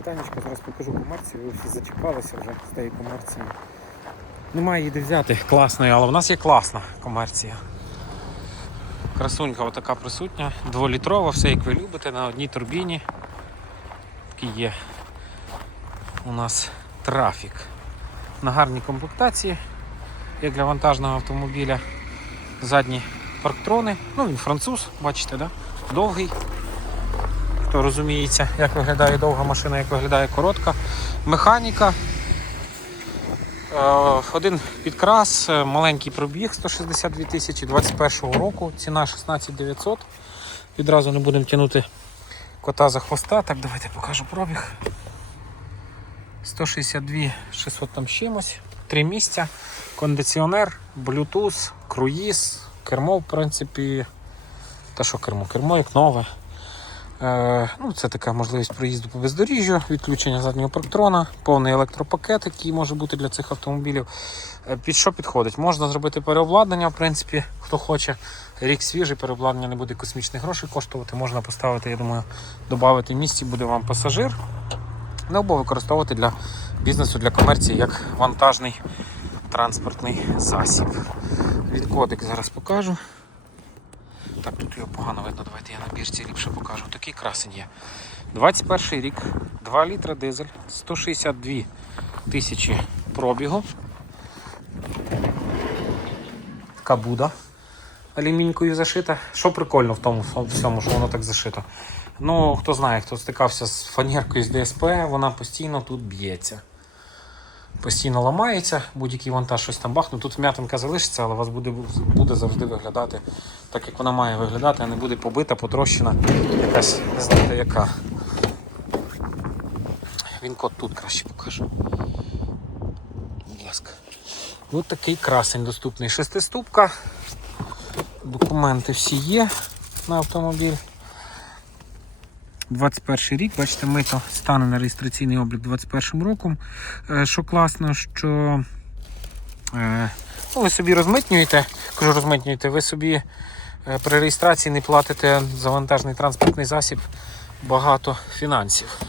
вітанечко, зараз покажу комерцію. Ви всі зачекалися вже з тією комерцією. Немає її де взяти класної, але в нас є класна комерція. Красунька отака присутня, дволітрова, все як ви любите, на одній турбіні. Такий є у нас трафік. На гарній комплектації, як для вантажного автомобіля. Задні парктрони. Ну він француз, бачите, да? довгий. Хто розуміється, як виглядає довга машина, як виглядає коротка. Механіка. Е, Один підкрас, е, маленький пробіг 162 тисячі 21 року, ціна 16 900. Відразу не будемо тягнути кота за хвоста. Так, давайте покажу пробіг. 162 600 там чимось, три місця, кондиціонер, Bluetooth, круїз, кермо, в принципі. Та що кермо? Кермо як нове. Е, ну, це така можливість проїзду по бездоріжжю, відключення заднього парктрона, повний електропакет, який може бути для цих автомобілів. Е, під що підходить? Можна зробити переобладнання, в принципі, хто хоче. Рік свіжий, переобладнання не буде космічних грошей коштувати. Можна поставити, я думаю, додати місці, буде вам пасажир. Не або використовувати для бізнесу, для комерції як вантажний транспортний засіб. Від кодек зараз покажу. Так, тут його погано видно, давайте я на бірці ліпше покажу. Такий красень є. 21 рік, 2 літра дизель, 162 тисячі пробігу. Така буда алюмінькою зашита. Що прикольно в тому всьому, що воно так зашито. Ну, хто знає, хто стикався з фанеркою з ДСП, вона постійно тут б'ється. Постійно ламається, будь-який вантаж щось там бахне. Тут вм'ятинка залишиться, але у вас буде, буде завжди виглядати так, як вона має виглядати, а не буде побита, потрощена, якась, не знаєте яка. Він код тут краще покажу. Будь ласка. Ось такий красень доступний. Шестиступка. Документи всі є на автомобіль. 21 рік, бачите, мито стане на реєстраційний облік 21 роком. Е, Що класно, що е, ну, ви собі розмитнюєте, кажу, розмитнюєте, ви собі е, при реєстрації не платите за вантажний транспортний засіб багато фінансів.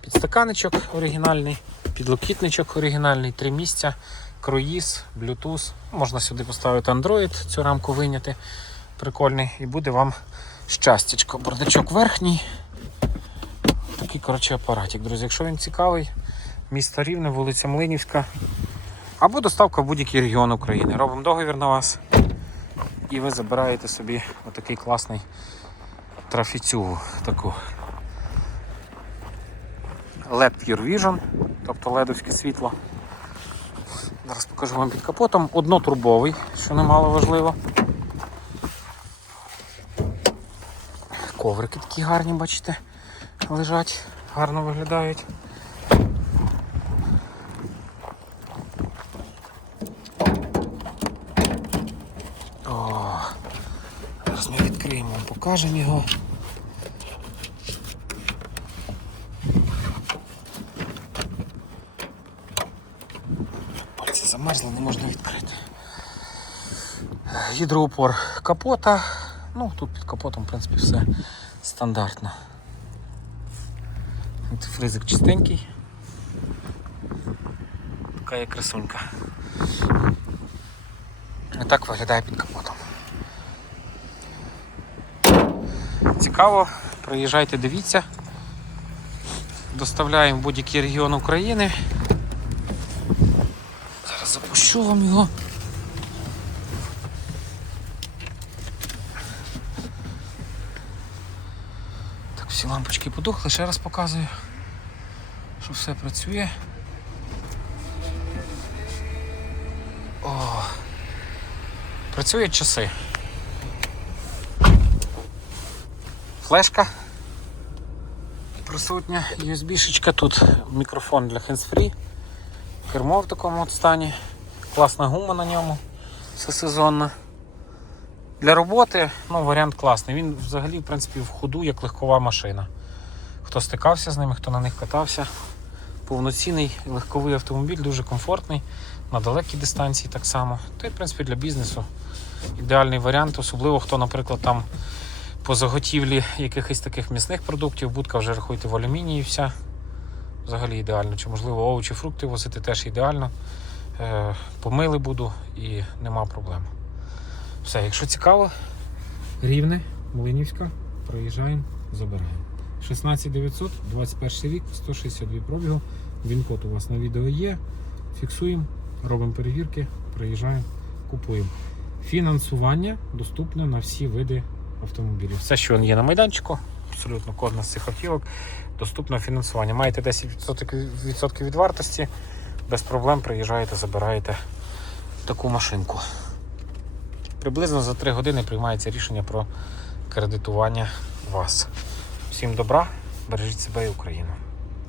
Підстаканичок оригінальний, підлокітничок оригінальний, три місця, круїз, Bluetooth. Можна сюди поставити Android, цю рамку виняти. Прикольний. І буде вам щастячко. Бардачок верхній. Такий, коротше, апаратик, друзі. Якщо він цікавий, місто Рівне, вулиця Млинівська. Або доставка в будь-який регіон України. Робимо договір на вас. І ви забираєте собі отакий класний трафіцюгу. Таку. LED Pure Vision, тобто ледовське світло. Зараз покажу вам під капотом. Однотурбовий, що немало важливо. Коврики такі гарні, бачите, лежать, гарно виглядають. Зараз ми відкриємо, покажемо його. Пальці замерзли, не можна відкрити. Гідроупор капота. Ну, тут під капотом, в принципі, все стандартно. Антифризик чистенький. Така є красунька. І так виглядає під капотом. Цікаво, приїжджайте, дивіться. Доставляємо будь-який регіон України. Зараз запущу вам його. Всі лампочки потухли, ще раз показую, що все працює. О, працюють часи. Флешка присутня, USB-шечка, тут мікрофон для hands-free, кермо в такому от стані, класна гума на ньому, все сезонно. Для роботи ну, варіант класний. Він взагалі в принципі в ходу як легкова машина. Хто стикався з ними, хто на них катався. Повноцінний легковий автомобіль, дуже комфортний, на далекій дистанції так само. Та й в принципі для бізнесу ідеальний варіант, особливо хто, наприклад, там по заготівлі якихось таких м'ясних продуктів, будка вже рахуйте в алюмінії вся. взагалі ідеально. Чи можливо овочі, фрукти возити теж ідеально. Е, помили буду і нема проблем. Все, якщо цікаво, рівне, Млинівська, проїжджаємо, забираємо. 16900, 21 рік, 162 пробігу. Він-код у вас на відео є. Фіксуємо, робимо перевірки, приїжджаємо, купуємо. Фінансування доступне на всі види автомобілів. Все, що є на майданчику, абсолютно кожна з цих автівок, доступне фінансування. Маєте 10% від вартості, без проблем приїжджаєте, забираєте таку машинку. Приблизно за 3 години приймається рішення про кредитування вас. Всім добра, бережіть себе і Україну.